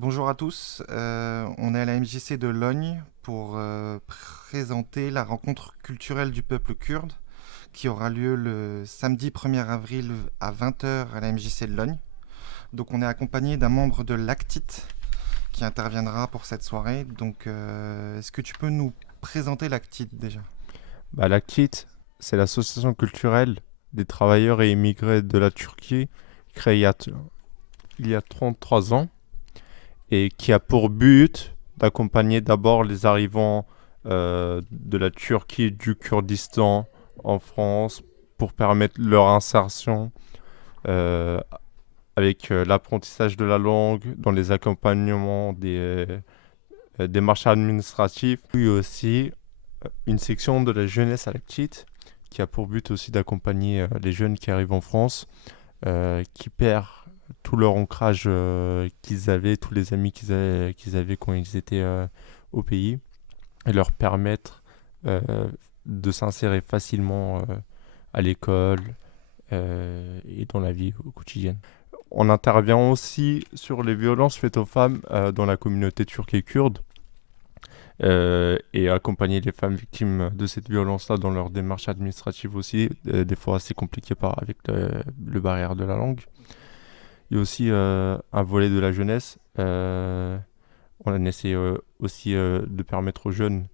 Bonjour à tous, on est à la MJC de Logne pour présenter la rencontre culturelle du peuple kurde qui aura lieu le samedi 1er avril à 20 heures à la MJC de Logne. Donc on est accompagné d'un membre de l'Actit qui interviendra pour cette soirée. Donc est-ce que tu peux nous présenter l'Actit déjà? La KIT, c'est l'association culturelle des travailleurs et immigrés de la Turquie, créée il y a 33 ans et qui a pour but d'accompagner d'abord les arrivants de la Turquie et du Kurdistan en France pour permettre leur insertion euh, avec l'apprentissage de la langue, dans les accompagnements des démarches administratives, puis aussi une section de la jeunesse à la KIT qui a pour but aussi d'accompagner les jeunes qui arrivent en France, qui perdent tout leur ancrage qu'ils avaient, tous les amis qu'ils avaient quand ils étaient au pays, et leur permettre euh, de s'insérer facilement à l'école et dans la vie quotidienne. On intervient aussi sur les violences faites aux femmes dans la communauté turque et kurde, et accompagner les femmes victimes de cette violence-là dans leur démarche administrative aussi, des fois assez compliquées avec le barrière de la langue. Il y a aussi un volet de la jeunesse. On essaie aussi de permettre aux jeunes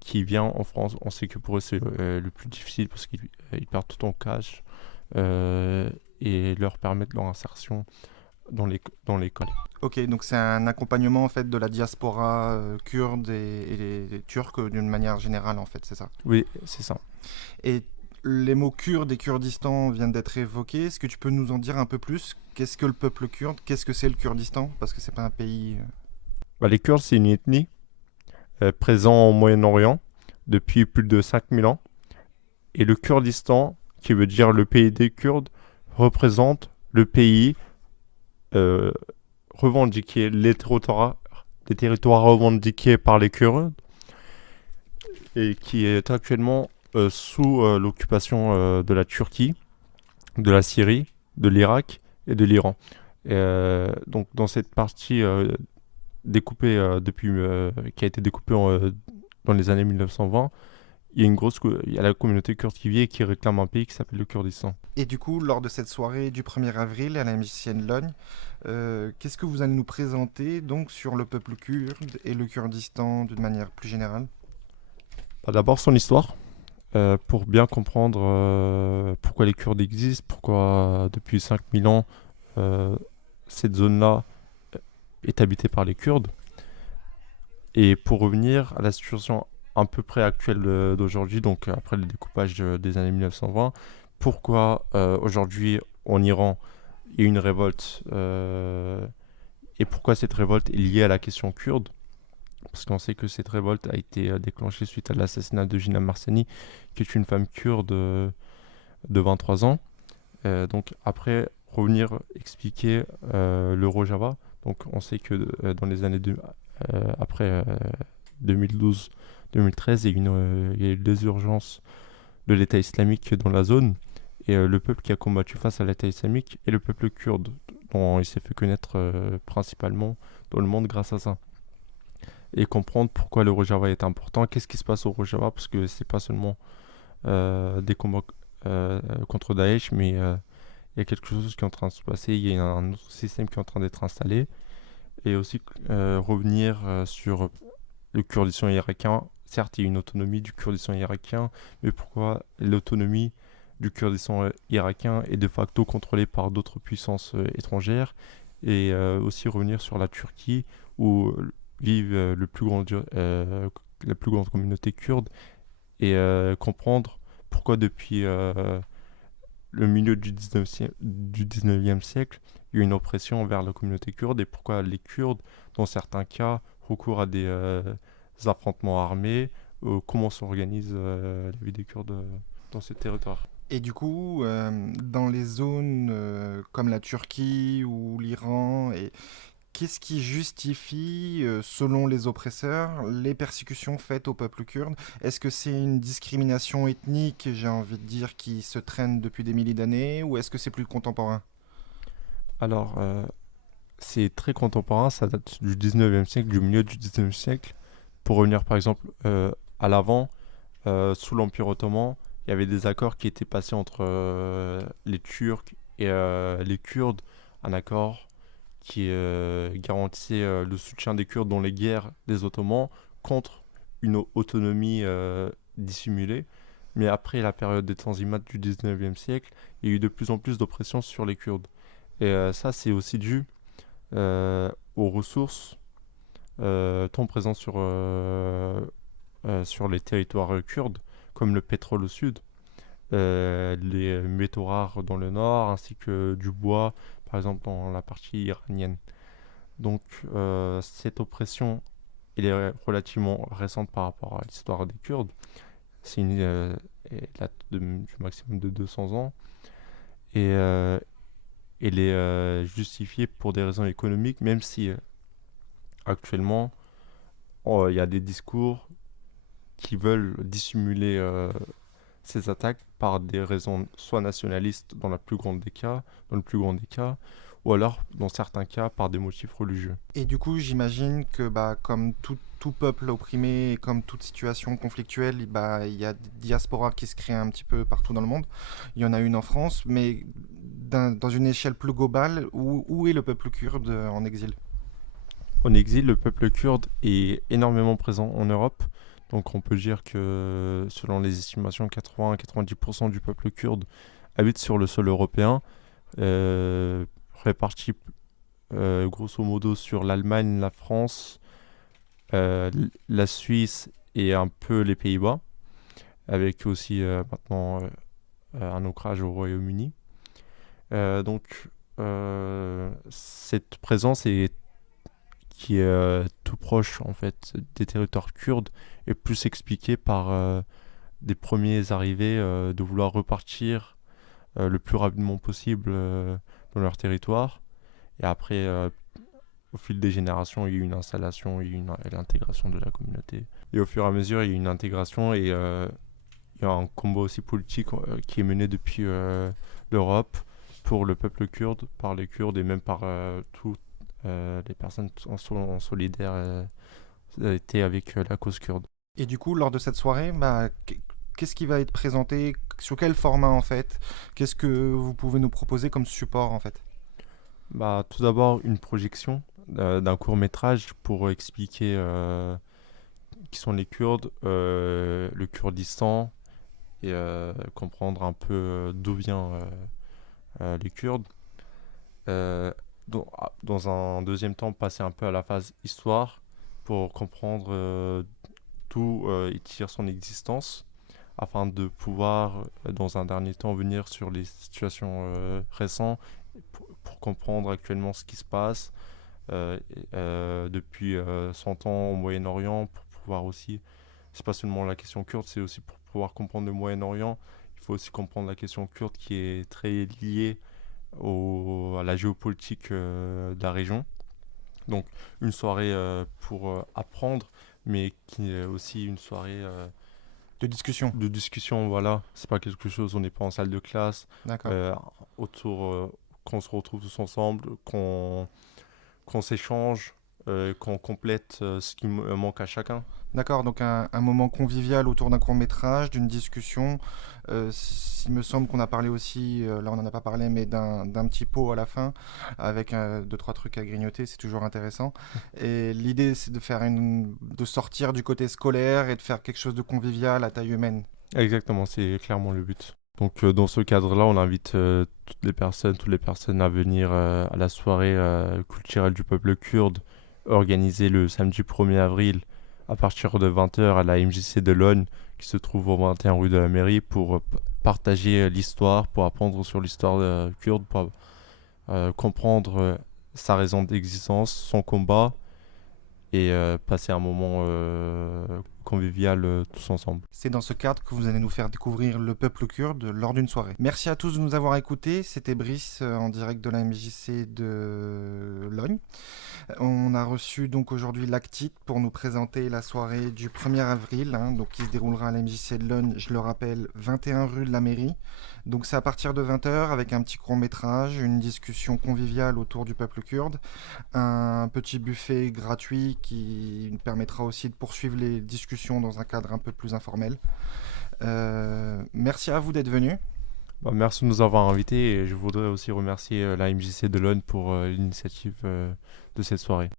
qui viennent en France, on sait que pour eux c'est le plus difficile parce qu'ils perdent tout en cash, et leur permettre leur insertion dans l'école. Ok, donc c'est un accompagnement en fait de la diaspora kurde et les Turcs d'une manière générale en fait, c'est ça. Oui, c'est ça. Et les mots kurde et Kurdistan viennent d'être évoqués. Est-ce que tu peux nous en dire un peu plus? Qu'est-ce que le peuple kurde? Qu'est-ce que c'est le Kurdistan? Parce que c'est pas un pays. Les Kurdes, c'est une ethnie présente au Moyen-Orient depuis plus de 5000 ans. Et le Kurdistan, qui veut dire le pays des Kurdes, représente le pays euh, revendiqué, les territoires revendiqués par les Kurdes, et qui est actuellement sous l'occupation de la Turquie, de la Syrie, de l'Irak et de l'Iran. Donc dans cette partie découpée qui a été découpée dans les années 1920, il y a la communauté kurde qui vit et qui réclame un pays qui s'appelle le Kurdistan. Et du coup, lors de cette soirée du 1er avril à la musicienne Logne, qu'est-ce que vous allez nous présenter donc sur le peuple kurde et le Kurdistan d'une manière plus générale? D'abord son histoire, pour bien comprendre pourquoi les Kurdes existent, pourquoi depuis 5000 ans euh, cette zone-là est habitée par les Kurdes. Et pour revenir à la situation à peu près actuelle d'aujourd'hui, donc après le découpage des années 1920, pourquoi aujourd'hui en Iran il y a une révolte, et pourquoi cette révolte est liée à la question kurde. Parce qu'on sait que cette révolte a été déclenchée suite à l'assassinat de Gina Marsani, qui est une femme kurde de 23 ans. Donc après, revenir expliquer le Rojava. Donc on sait que dans les années après 2012-2013, il y a eu des urgences de l'État islamique dans la zone. Et le peuple qui a combattu face à l'État islamique est le peuple kurde, dont il s'est fait connaître principalement dans le monde grâce à ça. Et comprendre pourquoi le Rojava est important, qu'est-ce qui se passe au Rojava, parce que c'est pas seulement des combats contre Daesh, mais il y a quelque chose qui est en train de se passer, il y a un autre système qui est en train d'être installé, et aussi revenir sur le Kurdistan irakien. Certes, il y a une autonomie du Kurdistan irakien, mais pourquoi l'autonomie du Kurdistan irakien est de facto contrôlée par d'autres puissances étrangères, et aussi revenir sur la Turquie où vivent la plus grande communauté kurde, et comprendre pourquoi depuis le milieu du 19e siècle, il y a une oppression envers la communauté kurde, et pourquoi les Kurdes, dans certains cas, recourent à des affrontements armés, comment s'organise la vie des Kurdes dans ces territoires. Et du coup, dans les zones comme la Turquie ou l'Iran, qu'est-ce qui justifie, selon les oppresseurs, les persécutions faites au peuple kurde? Est-ce que c'est une discrimination ethnique, j'ai envie de dire, qui se traîne depuis des milliers d'années, ou est-ce que c'est plus contemporain? Alors, C'est très contemporain, ça date du 19e siècle, du milieu du 19e siècle. Pour revenir par exemple à l'avant, sous l'Empire ottoman, il y avait des accords qui étaient passés entre les Turcs et les Kurdes, un accord qui garantissait le soutien des Kurdes dans les guerres des Ottomans contre une autonomie dissimulée. Mais après la période des Tanzimat du 19e siècle, il y a eu de plus en plus d'oppression sur les Kurdes. Et ça, c'est aussi dû aux ressources tant présentes sur les territoires kurdes, comme le pétrole au sud, les métaux rares dans le nord, ainsi que du bois, par exemple dans la partie iranienne. Donc cette oppression, elle est relativement récente par rapport à l'histoire des Kurdes. Elle date du maximum de 200 ans et elle est justifiée pour des raisons économiques, même si actuellement il y a des discours qui veulent dissimuler ces attaques par des raisons soit nationalistes dans le plus grand des cas, ou alors dans certains cas par des motifs religieux. Et du coup, j'imagine que bah, comme tout peuple opprimé et comme toute situation conflictuelle, bah, il y a des diasporas qui se créent un petit peu partout dans le monde. Il y en a une en France, mais dans une échelle plus globale, où est le peuple kurde en exil? En exil, le peuple kurde est énormément présent en Europe. Donc on peut dire que selon les estimations, 80-90% du peuple kurde habite sur le sol européen, euh, répartis grosso modo sur l'Allemagne, la France, la Suisse et un peu les Pays-Bas, avec aussi maintenant un ancrage au Royaume-Uni. Donc cette présence qui est tout proche en fait des territoires kurdes est plus expliquée par des premiers arrivés de vouloir repartir le plus rapidement possible dans leur territoire. Et après, au fil des générations, il y a eu une installation, il y a eu l'intégration de la communauté. Et au fur et à mesure, il y a eu une intégration et il y a un combat aussi politique qui est mené depuis l'Europe pour le peuple kurde, par les Kurdes et même par toutes les personnes en solidaire étaient avec la cause kurde. Et du coup, lors de cette soirée, bah, qu'est-ce qui va être présenté? Sur quel format en fait? Qu'est-ce que vous pouvez nous proposer comme support en fait? Bah, tout d'abord, une projection d'un court métrage pour expliquer qui sont les Kurdes, le Kurdistan et comprendre un peu d'où vient les Kurdes. Euh, dans un deuxième temps, passer un peu à la phase histoire pour comprendre d'où il tire son existence afin de pouvoir, dans un dernier temps, venir sur les situations récentes pour comprendre actuellement ce qui se passe depuis 100 ans au Moyen-Orient, pour pouvoir aussi, c'est pas seulement la question kurde, c'est aussi pour pouvoir comprendre le Moyen-Orient, il faut aussi comprendre la question kurde qui est très liée à la géopolitique de la région. Donc une soirée pour apprendre, mais qui est aussi une soirée De discussion. de discussion, voilà. C'est pas quelque chose, on n'est pas en salle de classe, D'accord. euh, autour, qu'on se retrouve tous ensemble, qu'on s'échange, qu'on complète ce qui manque à chacun. D'accord, donc un moment convivial autour d'un court métrage, d'une discussion. Il me semble qu'on a parlé aussi, là on n'en a pas parlé, mais d'un petit pot à la fin, avec deux, trois trucs à grignoter, c'est toujours intéressant. Et l'idée c'est de sortir du côté scolaire et de faire quelque chose de convivial à taille humaine. Exactement, c'est clairement le but. Donc dans ce cadre-là, on invite toutes les personnes à venir à la soirée culturelle du peuple kurde organisée le samedi 1er avril à partir de 20h à la MJC de Logne qui se trouve au 21 rue de la Mairie pour partager l'histoire, pour apprendre sur l'histoire kurde, pour comprendre sa raison d'existence, son combat et passer un moment conviviale tous ensemble. C'est dans ce cadre que vous allez nous faire découvrir le peuple kurde lors d'une soirée. Merci à tous de nous avoir écoutés. C'était Brice en direct de la MJC de Logne. On a reçu donc aujourd'hui l'Actite pour nous présenter la soirée du 1er avril, donc qui se déroulera à la MJC de Logne, je le rappelle, 21 rue de la Mairie. Donc c'est à partir de 20h avec un petit court-métrage, une discussion conviviale autour du peuple kurde, un petit buffet gratuit qui permettra aussi de poursuivre les discussions dans un cadre un peu plus informel. Merci à vous d'être venus. Merci de nous avoir invités et je voudrais aussi remercier la MJC de Logne pour l'initiative de cette soirée.